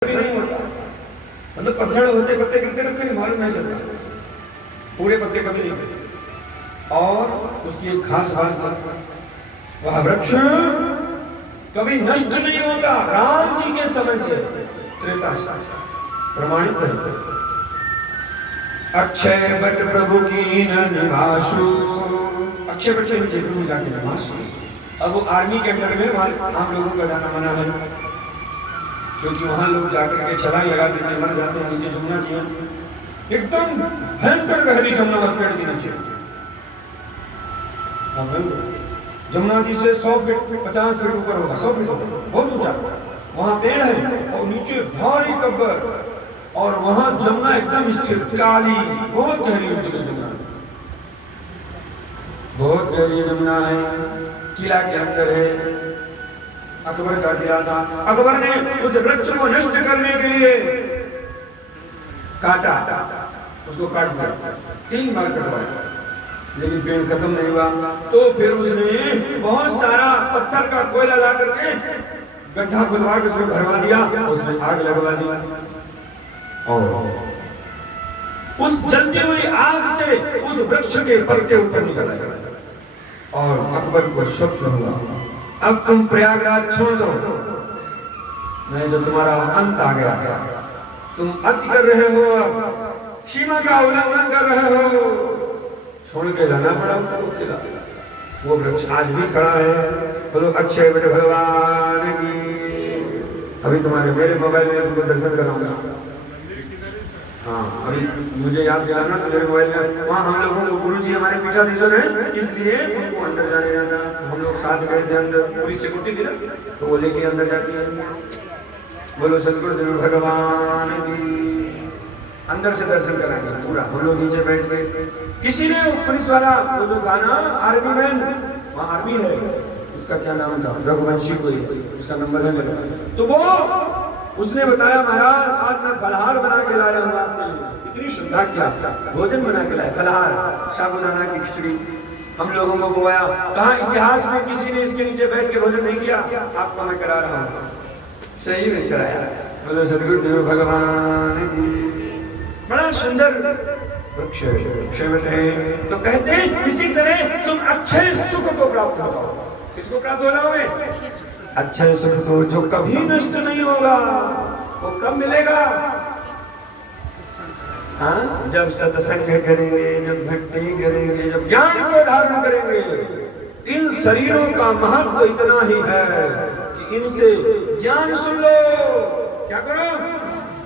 भी नहीं होता, मतलब पतझड़ होते पत्ते गिरते रहते हैं, मालूम नहीं चलता, पूरे पत्ते कभी नहीं गिरते। और उसकी एक खास बात है, वह वृक्ष कभी नष्ट नहीं होता, राम जी के समय से त्रेता से प्रमाणित है। अक्षय बट प्रभु की निवासु, अक्षय बट के नीचे प्रभु जाके निवास की। अब वो आर्मी के अंदर में आम लोगों का जाना मना है, क्योंकि वहां लोग जाकर के छलांग लगा देते मर जाते हैं। नीचे जमुना जी एकदम भयंकर गहरी जमुना और पेड़ के नीचे, जमुना जी से 100 फीट 50 फीट ऊपर होगा, 100 फीट होगा, बहुत ऊंचा। वहां पेड़ है और नीचे भारी कब्र, और वहां जमुना एकदम स्थिर काली, बहुत गहरी जमुना, बहुत गहरी जमुना है। किला के अंदर है, अकबर का किला था। अकबर ने उस वृक्ष को नष्ट करने के लिए काटा, उसको काट दिया, 3 बार कटवाया, लेकिन पेड़ खत्म नहीं हुआ। तो फिर उसने बहुत सारा पत्थर का कोयला ला करके गड्ढा खुदवा के उसमें भरवा दिया, उसमें आग लगवा दी, और उस जलती हुई आग से उस वृक्ष के पत्ते ऊपर निकल आए। और अकबर को स्वप्न हुआ, अब तुम प्रयागराज छोड़ दो, नहीं तो तुम्हारा अंत आ गया। तुम अति कर रहे हो, अब सीमा का उल्लंघन कर रहे हो। छोड़ के जाना पड़ा उसको किला। वो वृक्ष आज भी खड़ा है। बोलो अक्षय बट भगवान की। अभी तुम्हारे मेरे मोबाइल में तुमको दर्शन कराऊंगा। हाँ, अभी मुझे याद दिलाना तो मेरे मोबाइल में, वहाँ हम लोगों को गुरुजी हमारे पीठाधीश्वर हैं, इसलिए उनको अंदर जाने जाना। हम लोग साथ गए थे अंदर, पुलिस सिक्योरिटी थी ना, तो वो लेके अंदर जाती है। बोलो सदगुरुदेव भगवान की। अंदर से दर्शन कराएंगे पूरा, हम लोग नीचे बैठ गए। किसी ने पुलिस वाला वो जो गाना आर्मी मैन, वहाँ आर्मी है, उसका क्या नाम था, रघुवंशी कोई, उसका नंबर है मेरा। तो वो उसने बताया महाराज आज मैं फलाहार बना के लाया हूँ आपके लिए। इतनी श्रद्धा किया, भोजन बना के लाया, फलाहार साबूदाना की खिचड़ी। हम लोगों को बुलाया, कहा इतिहास में किसी ने इसके नीचे बैठ के भोजन नहीं किया, आपको मैं करा रहा हूँ। सही में कराया। बोलो सदगुरुदेव भगवान की। बड़ा सुंदर वृक्ष है। तो कहते हैं इसी तरह तुम अक्षय सुख को प्राप्त हो जाओ। किसको प्राप्त हो जाओगे? अक्षय सुख को, जो कभी नष्ट नहीं होगा। वो कब मिलेगा? हाँ, जब सत्संग करेंगे, जब भक्ति करेंगे, जब ज्ञान को धारण करेंगे। इन शरीरों का महत्व इतना ही है कि इनसे ज्ञान सुन लो। क्या करो?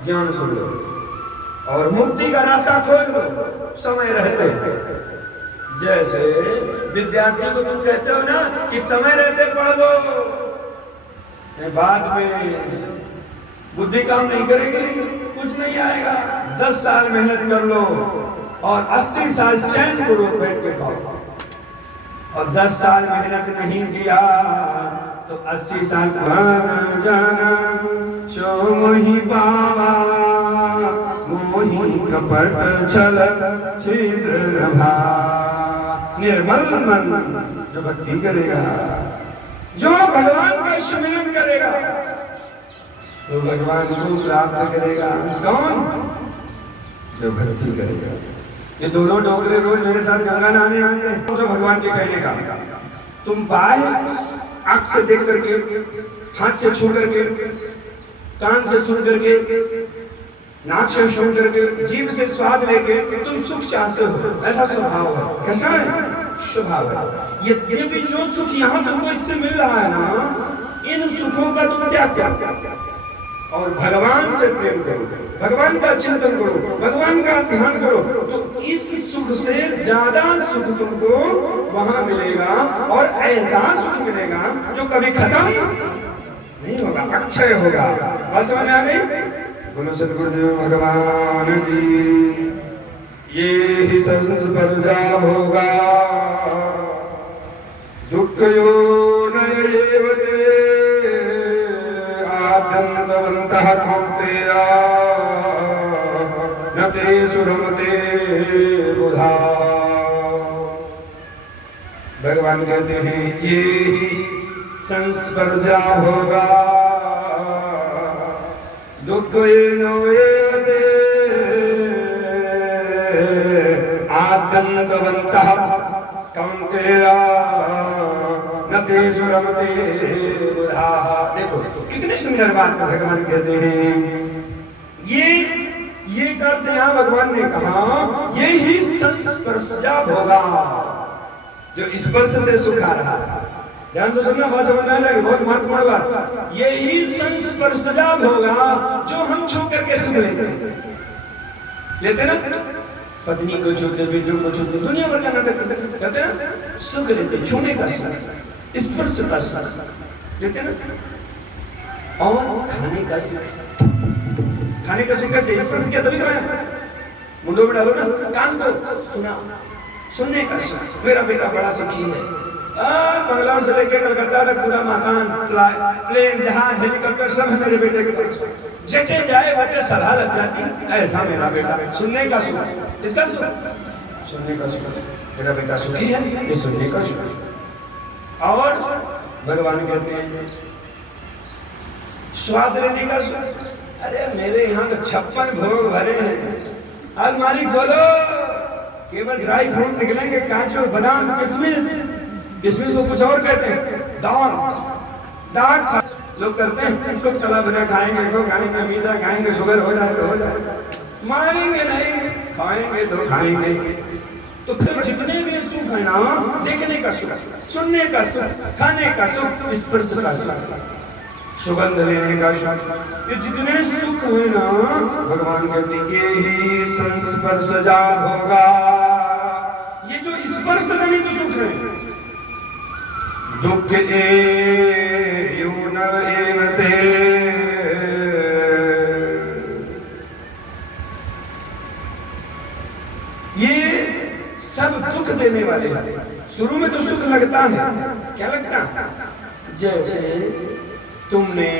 ज्ञान सुन लो और मुक्ति का रास्ता खोज लो समय रहते। जैसे विद्यार्थी को तुम कहते हो ना कि समय रहते पढ़ लो, बाद में बुद्धि काम नहीं करेगी, कुछ नहीं आएगा। 10 साल मेहनत कर लो और 80 साल चैन पूर्वक बैठ के खाओ। और 10 साल मेहनत नहीं किया तो 80 साल जाना चो मोहि पावा, मोहि कपट छल छिद्र भा। निर्मल मन जो भक्ति करेगा, जो भगवान का सुमिरन करेगा, तो भगवान को प्राप्त करेगा। कौन? जो भक्ति करेगा। ये दोनों डोकरे रोज मेरे साथ गंगा नहाने आते हैं। जो भगवान के कहने का, तुम बाय आंख से देख करके, हाथ से छू करके, कान से सुन करके, नाक से सुन करके, जीभ से स्वाद लेके तुम सुख चाहते हो। ऐसा स्वभाव है। कैसा है? स्वभाव है। ये भी जो सुख यहाँ तुमको इससे मिल रहा है ना, इन सुखों का तुम त्याग करो और भगवान से प्रेम करो, भगवान का चिंतन करो, भगवान का ध्यान करो, तो इस सुख से ज्यादा सुख तुमको वहां मिलेगा। और ऐसा सुख मिलेगा जो कभी खत्म नहीं होगा, अक्षय होगा। बात समझ में आ गई? बोलो सदगुरुदेव भगवान की। ये ही संस्पर्धा होगा दुख यो नयेवते आद्यन्तवन्तः कौन्तेय न ते सुरमते बुधा। भगवान कहते हैं ये ही संस्पर्धा होगा दुख एनोएते आतंकवन्तः कौन्तेय न तेषु रमते बुधाः। देखो कितनी सुंदर बात भगवान कहते हैं। ये करते यहाँ भगवान ने कहा ये ही संस्पर्शजा भोगा, जो स्पर्श से सुख आ रहा है। ध्यान से सुनना, बात समझ में आ जाएगी, बहुत महत्वपूर्ण बात। ये ही संस्पर्शजा भोगा जो हम छू करके सुख लेते ना, पत्नी को छूते, बेटों को छूते, दुनिया भर का नाटक कहते हैं ना, सुख लेते, छूने का सुख, स्पर्श का सुख लेते ना, और खाने का सुख। खाने का सुख कैसे? स्पर्श किया तभी खाया, मुंडों में डालो ना, कान को सुना, सुनने का सुख। मेरा बेटा बड़ा सुखी है, बंगलौर से लेकर कलकत्ता तक पूरा मकान, प्लेन, जहाज, हेलीकॉप्टर सब है मेरे बेटे के पास। जटे जाए बटे सभा लग जाती, ऐसा मेरा बेटा। सुनने का सुख, किसका सुख? सुनने का सुख। मेरा बेटा सुखी है, ये सुनने का सुख। और भगवान कहते हैं स्वाद लेने का सुख। अरे मेरे यहाँ तो 56 भोग भरे हैं, अलमारी खोलो, केवल ड्राई फ्रूट निकलेंगे, काजू, बादाम, किशमिश। किशमिश को कुछ और कहते हैं, दाल लोग करते हैं, सुख तला बना खाएंगे, को खाएंगे, मीठा खाएंगे, शुगर हो जाए तो हो जाए, मानेंगे नहीं, खाएंगे तो खाएंगे। तो फिर जितने भी सुख है ना, देखने का सुख, सुनने का सुख, खाने का सुख, स्पर्श का सुख, सुगंध लेने का सुख, ये जितने सुख है ना, भगवान कहते ये ही संस्पर्शजा भोगा। ये जो स्पर्श जनित सुख है, दुख एवते, ये सब दुख देने वाले हैं। शुरू में तो सुख लगता है, क्या लगता है? जैसे तुमने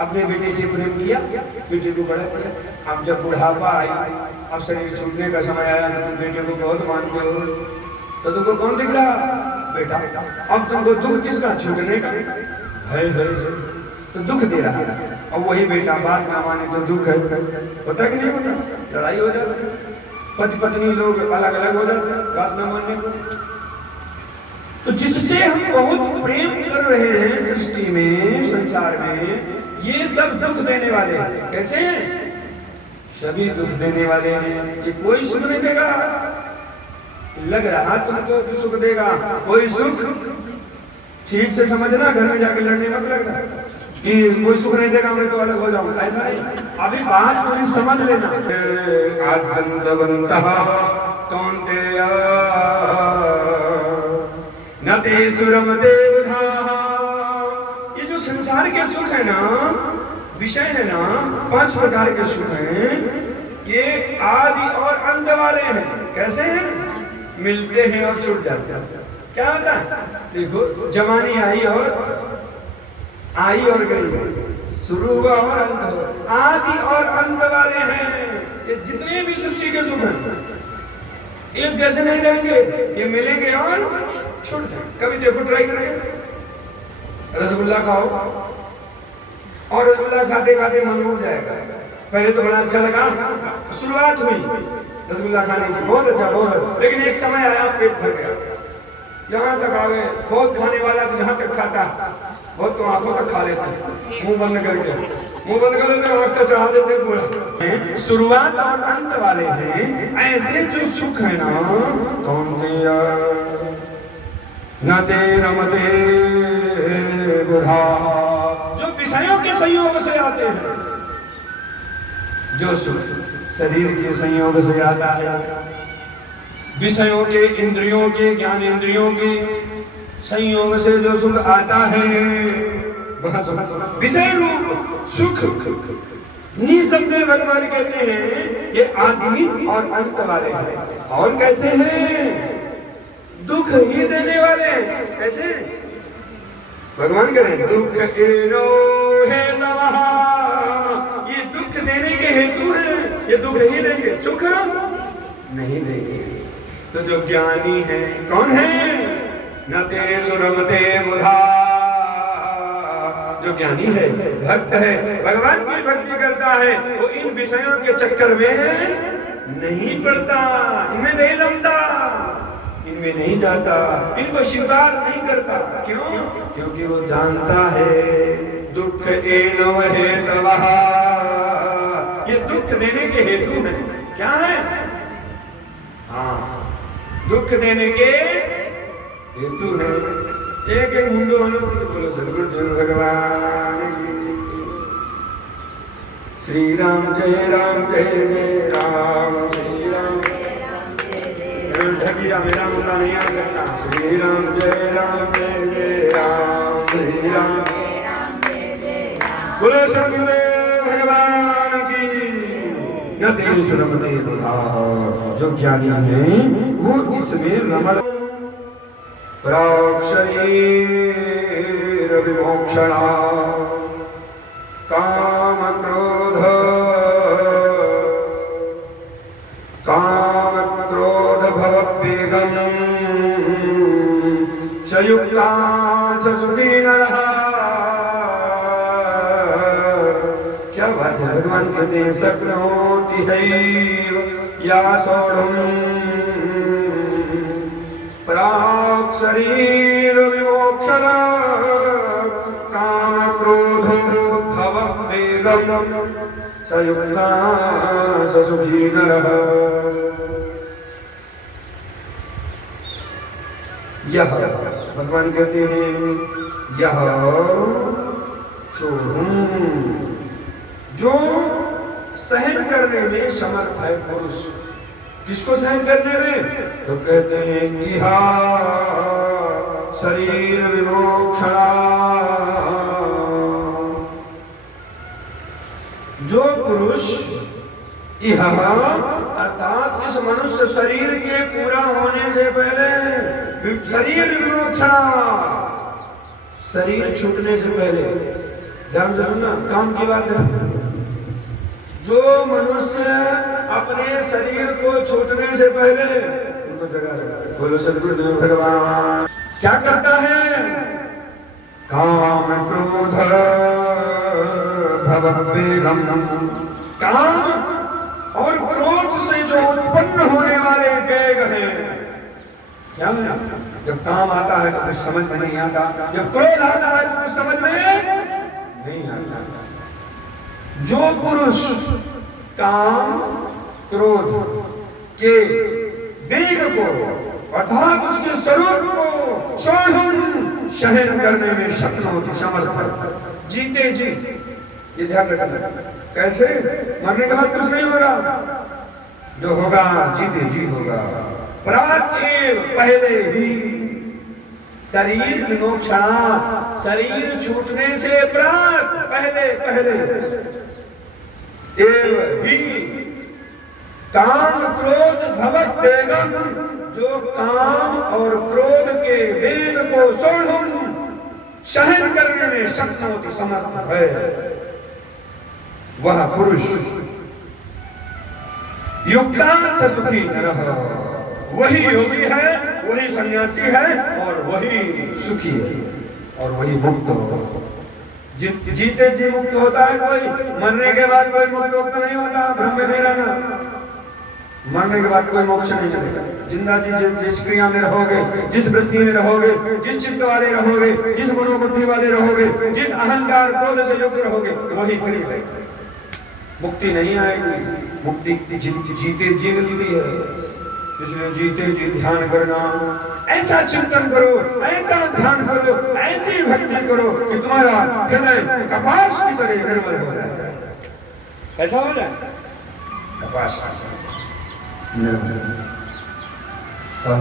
अपने बेटे से प्रेम किया, बेटे को बड़ा किया, अब जब बुढ़ापा आई, अब शरीर छूटने का समय आया, तुम बेटे को बहुत मानते हो, तो तुमको कौन दिख रहा? बेटा। अब तुमको दुख किसका? छूटने का है, तो दुख दे रहा है। और वही बेटा बात ना माने तो दुख है, होता कि नहीं होता? लड़ाई हो जाती है, पति पत्नी लोग अलग अलग हो जाते हैं बात ना मानने को। तो जिससे हम बहुत प्रेम कर रहे हैं सृष्टि में, संसार में, ये सब दुख देने वाले हैं। कैसे हैं? सभी दुख देने वाले हैं। ये कोई सुख नहीं देगा, लग रहा तुमको कि सुख देगा, कोई सुख ठीक से समझना, घर में जाके लड़ने मत लगना कि कोई सुख नहीं देगा, मैं तो अलग हो जाऊंगा, ऐसा नहीं। अभी बात पूरी समझ लेना। आद्यंतवन्तः कौन्तेय न तेषु रमते बुधाः। ये जो संसार के सुख है ना, विषय है ना, 5 प्रकार के सुख हैं, ये आदि और अंत वाले हैं। कैसे हैं? मिलते हैं और छूट जाते हैं। क्या होता है? देखो, जवानी आई और गई, शुरू हुआ और अंत हुआ, आदि और अंत वाले हैं। ये जितने भी सृष्टि के सुख हैं एक जैसे नहीं रहेंगे, ये मिलेंगे और छूट जाएंगे। कभी देखो, ट्राई करेंगे, रसगुल्ला खाओ और रसगुल्ला खाते खाते मन उड़ जाएगा। पहले तो बड़ा अच्छा लगा, शुरुआत हुई रसगुल्ला खाने की, बहुत अच्छा, बहुत, लेकिन एक समय आया पेट भर गया, यहाँ तक आ गए। बहुत खाने वाला तो यहाँ तक खाता, बहुत तो आंखों तक खा लेते, मुंह बंद करके, मुंह बंद कर लेते, आंख तक चढ़ा देते पूरा। शुरुआत और अंत वाले हैं। ऐसे जो सुख है ना, कौन्तेय न ते रमते बुधाः, जो विषयों के संयोग से आते हैं। जो सुख शरीर के संयोग से आता है, विषयों के, इंद्रियों के, ज्ञान इंद्रियों के संयोग से जो सुख आता है, वह सुख विषय रूप सुख निसंदेह भगवान कहते हैं ये आदि और अंत वाले हैं। और कैसे हैं? दुख ही देने वाले। कैसे? भगवान कह रहे हैं दुख एनो हेतवः, ये दुख देने के हेतु हैं, ये दुख ही देंगे, सुख नहीं देंगे। तो जो ज्ञानी है, कौन है? न तेषु रमते बुधाः, जो ज्ञानी है, भक्त है, भगवान की भक्ति करता है, वो इन विषयों के चक्कर में नहीं पड़ता, इनमें नहीं रमता, इनमें नहीं जाता, इनको स्वीकार नहीं करता। क्यों? क्योंकि वो जानता है दुख एनो हेतवः, ये दुख देने के हेतु हैं। क्या है? हाँ, दुख देने के हेतु है। एक एक मुंडो हलो बोलो सदगुरु भगवान श्री राम जय राम श्री राम ढकिया मेरा मुंडा नहीं आ सकता। श्री राम जय राम श्री राम बोलो सदगुरुदेव भगवान की। यदि सुरमते बुधा जो ज्ञानी है वो इसमें रमण प्राक्षरीर विमोक्षणा काम क्रोध भववेगम संयुक्ता सुखी नरः। क्या बात है, भगवान कहते हैं शक्नोति दैव या सोढ़ुम् प्राक् शरीर विमोक्षण काम क्रोधो भवं वेगम संयुक्ता सुखी नरः। यह भगवान कहते हैं यह सोढ़ुम् जो सहन करने में समर्थ है पुरुष। किसको सहन करने में? तो कहते हैं कि शरीर विमोक्षणा, जो पुरुष यह अर्थात इस मनुष्य शरीर के पूरा होने से पहले, शरीर विमोक्षणा शरीर छूटने से पहले, ध्यान से सुनना, काम की बात है। जो मनुष्य अपने शरीर को छूटने से पहले, उनको जगह बोलो सदगुरुदेव भगवान क्या करता है? काम क्रोध भववेगम, काम और क्रोध से जो उत्पन्न होने वाले वेग है। क्या है? जब काम आता है तो कुछ समझ में नहीं आता, जब क्रोध आता है तो कुछ समझ में नहीं आता। जो पुरुष काम क्रोध के वेग को अर्थात उसके स्वरूप को सहन करने में शक्नोति समर्थ है, जीते जी, ये ध्यान रखना। कैसे? मरने के बाद कुछ नहीं होगा, जो होगा जीते जी होगा। प्रातः पहले ही शरीर विमोक्षणा, शरीर छूटने से प्रातः पहले एव ही काम क्रोध भवत वेगम, जो काम और क्रोध के वेग को सहन करने में शक्नोति समर्थ है, वह पुरुष युक्तांश सुखी नरः, वही योगी है, वही सन्यासी है और वही सुखी है और वही मुक्त हो। जीते जी मुक्त होता है कोई, मरने के बाद कोई मुक्त नहीं होता। ब्रह्म में नहीं रहना, मरने के बाद कोई मोक्ष नहीं मिलेगा। जिंदा जी जिस क्रिया में रहोगे, जिस वृत्ति में रहोगे, जिस चित्त वाले रहोगे, जिस मनोबुद्धि वाले रहोगे, जिस अहंकार क्रोध से युक्त रहोगे, वही फिर मिलेगा। मुक्ति नहीं आएगी, मुक्ति जीते जी मिलती है। इसलिए जीते जी ध्यान करना, ऐसा चिंतन करो, ऐसा ध्यान करो, ऐसी भक्ति करो कि तुम्हारा हृदय कपास की तरह निर्मल हो जाए। कैसा हो जाए? कपास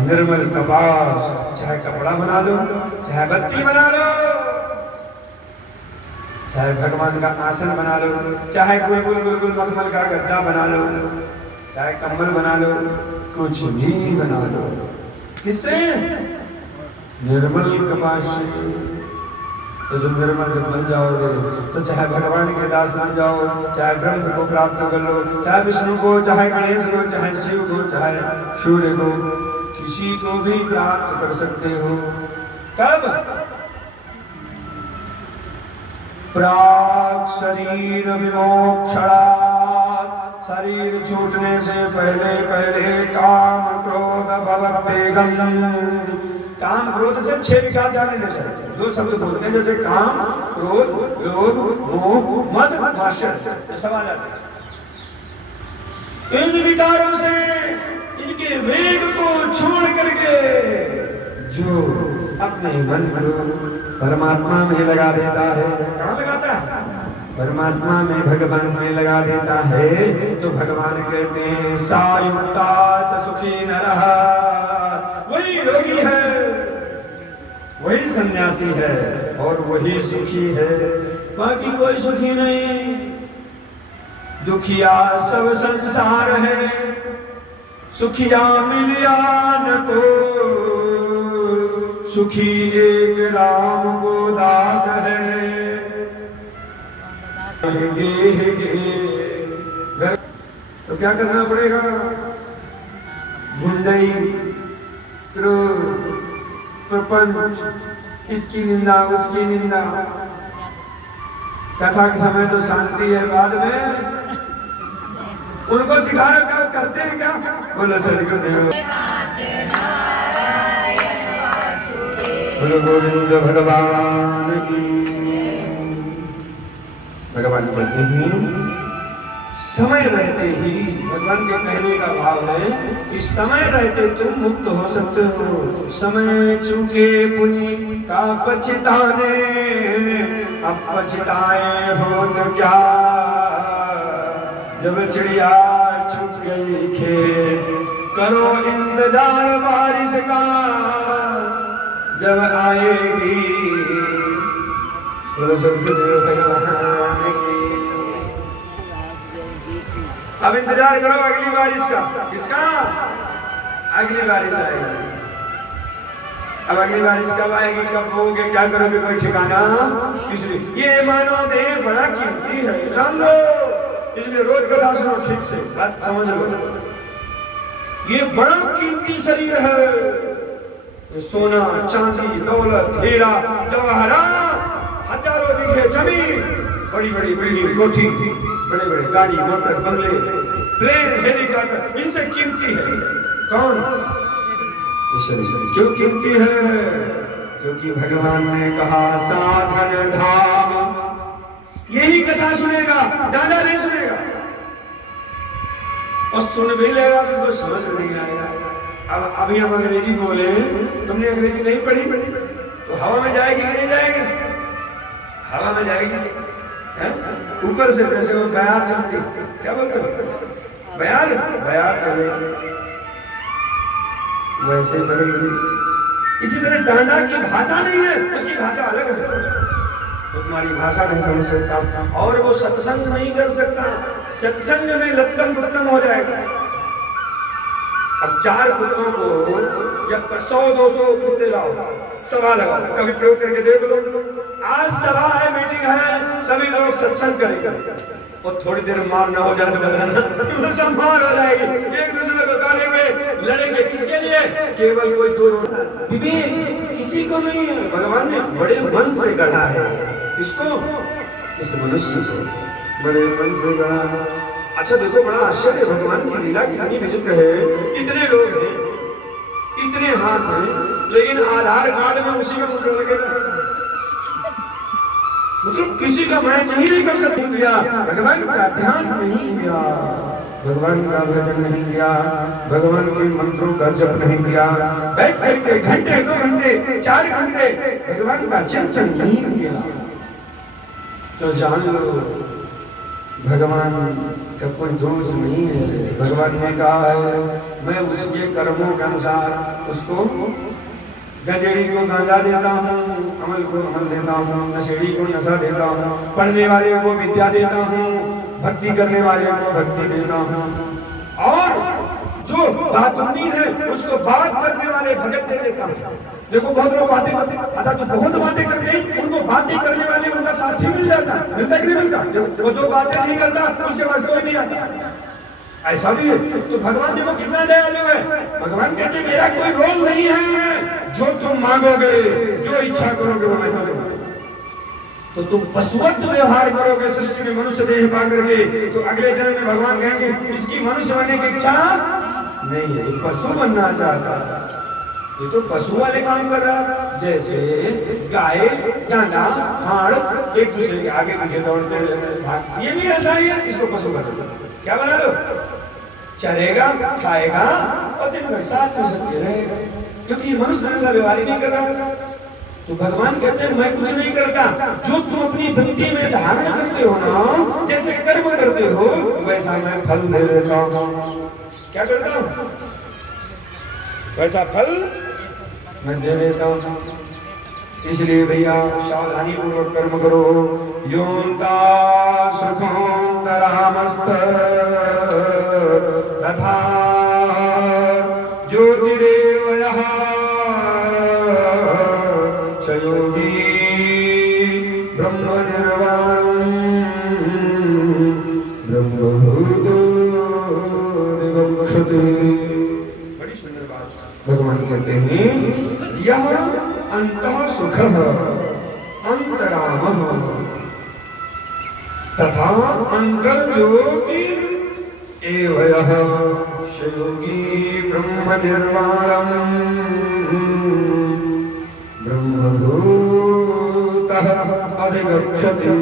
निर्मल कपास। चाहे कपड़ा बना लो, चाहे बत्ती बना लो, चाहे भगवान का आसन बना लो, चाहे गुलगुल मखमल का गद्दा बना लो, चाहे कंबल बना लो, कुछ भी बना लो। किससे? निर्मल कपास से। तो जो निर्मल जब बन जाओगे तो चाहे भगवान के दास बन जाओ, चाहे ब्रह्म को प्राप्त कर लो, चाहे विष्णु को, चाहे गणेश को, चाहे शिव को, चाहे सूर्य को, किसी को भी प्राप्त कर सकते हो। कब? प्राक शरीर विमोक्षणात्, शरीर छूटने से पहले पहले काम क्रोध भववेगम, काम क्रोध से 6 विकार जान लेने चाहिए। 2 शब्द बोलते हैं जैसे काम, क्रोध, लोभ, मोह, मद, मात्सर्य, ये सब आ जाते हैं। इन विकारों से, इनके वेग को छोड़ करके जो अपने मन को परमात्मा में लगा देता है, कहाँ लगाता है? परमात्मा में, भगवान में लगा देता है, तो भगवान कहते हैं सायुक्ता स सुखी नरः, वही योगी है, वही सन्यासी है और वही सुखी है, बाकी कोई सुखी नहीं। दुखिया सब संसार है, सुखिया मिलिया न को, सुखी एक राम को दास है। तो क्या करना पड़ेगा? गुंडई, क्रोध, प्रपंच, इसकी निंदा उसकी निंदा। कथा के समय तो शांति है, बाद में उनको सिखाना क्या करते हैं, क्या बोलो सर, बोलो गोविंद भगवान की। भगवान कहते हैं समय रहते ही, भगवान के कहने का भाव है कि समय रहते तुम मुक्त हो सकते हो। समय चूके पुनि का पछताने, अब पछताए हो तो क्या, जब चिड़िया छुप गई खेत, करो इंतजार बारिश का, जब आएगी। भगवान की अब इंतजार करो अगली बारिश का। किसका? अगली बारिश आएगी। अब अगली बारिश कब आएगी, कब होगे, क्या करोगे, कोई ठिकाना। इसलिए ये मानव देह बड़ा कीमती है, जान लो। इसलिए रोज कथा सुनो, ठीक से बात समझ लो। ये बड़ा कीमती शरीर है। सोना, चांदी, दौलत, हीरा, जवाहरात, हजारों बीघे जमीन, बड़ी बड़ी बिल्डिंग, कोठी, बड़े बड़े गाड़ी, मोटर, बंगले, प्लेन, हेलीकॉप्टर, इनसे कीमती है कौन? शरीर। क्यों कीमती है? क्योंकि भगवान ने कहा साधन धाम। यही कथा सुनेगा, दादा नहीं सुनेगा, और सुन भी लेगा तो उसको समझ नहीं आएगा। अब अभी हम अंग्रेजी बोले, तुमने अंग्रेजी नहीं पढ़ी तो हवा में जाएगी कि नहीं जाएगी? हवा में जाएगी, ऊपर से जैसे वो बयार चलती, क्या बोलते हो, बयार बयार चले, वैसे बहेगी। इसी तरह डांडा की भाषा नहीं है, उसकी भाषा अलग है, तो तुम्हारी भाषा नहीं समझ सकता, और वो सत्संग नहीं कर सकता। सत्संग में लत्तम गुत्तम हो जाएगा। अब 4 कुत्तों को या 100-200 कुत्ते लाओ, सभा लगाओ, कभी प्रयोग करके देख लो। आज सभा है, मीटिंग है, सभी लोग सत्संग करेंगे, और थोड़ी देर मार ना हो जाए तो बताना, सब मार हो जाएगी, एक दूसरे को गालेंगे, लड़ेंगे। किसके लिए? केवल कोई 2 रोटी विवेक किसी को नहीं है। भगवान ने बड़े मन से गढ़ा है। किसको? इस मनुष्य को बड़े मन से गढ़ा। अच्छा देखो, बड़ा आश्चर्य, भगवान की लीला कितनी विचित्र है। इतने लोग हैं, इतने हाथ हैं, लेकिन आधार कार्ड में उसी का मुद्रा लगेगा। मतलब किसी का मैच ही नहीं कर सकते किया, भगवान का ध्यान नहीं किया, भगवान का भजन नहीं किया, भगवान के मंत्रों का जप नहीं किया, बैठ के घंटे 2 घंटे 4 घंटे भगवान का चिंतन नहीं किया, तो जान लो भगवान का कोई दोष नहीं है। भगवान ने कहा है मैं उसके कर्मों के अनुसार उसको, गंजेड़ी को गांजा देता हूँ, अमल को अमल देता हूँ, नशेड़ी को नशा देता हूँ, पढ़ने वाले को विद्या देता हूँ, भक्ति करने वाले को भक्ति देता हूँ, और जो बातूनी है उसको बात करने वाले भगत दे देता हूँ। देखो बहुत लोग बातें करते, अच्छा तो बहुत बातें करते, उनको बातें करने वाले उनका साथी मिल जाता, मिलता कि नहीं मिलता? वो जो बातें नहीं करता उसके पास कोई नहीं आता, ऐसा भी है। तो भगवान देखो कितना दयालु है। भगवान कहते मेरा कोई रोल नहीं है, जो तुम मांगोगे, जो इच्छा करोगे वो मैं दूंगा। तो तुम पशुवत व्यवहार करोगे सृष्टि में मनुष्य देह पा करके, तो अगले जन्म में भगवान कहेंगे इसकी मनुष्य बनने की इच्छा नहीं है, ये पशु बनना चाहता है, ये तो पशु वाले काम कर रहा है। जैसे गाय डांडा हाड़ एक दूसरे के आगे पीछे दौड़ते भाग, ये भी ऐसा ही है, इसको पशु बना दो। क्या बना दो? चरेगा खाएगा और दिन भर साथ में सबके रहेगा, क्योंकि ये मनुष्य ऐसा व्यवहार ही नहीं कर रहा। तो भगवान कहते हैं मैं कुछ नहीं करता, जो तुम अपनी भक्ति में धारण करते हो ना, जैसे कर्म करते हो वैसा मैं फल दे देता हूँ। क्या करता हूँ? वैसा फल मैं दे देता हूँ। इसलिए भैया सावधानी पूर्वक कर्म करो। योन्ता सुखोऽन्तरामस्त तथा ज्योतिरेव यः स योगी ब्रह्म निर्वाणं ब्रह्मभूतो निगम्यते। बड़ी सुंदर बात भगवान कहते हैं, यह अंतः सुखः अंतरामः तथा अंतर्ज्योति एव यः स योगी ब्रह्म निर्वाणं ब्रह्मभूतः अधिगच्छति।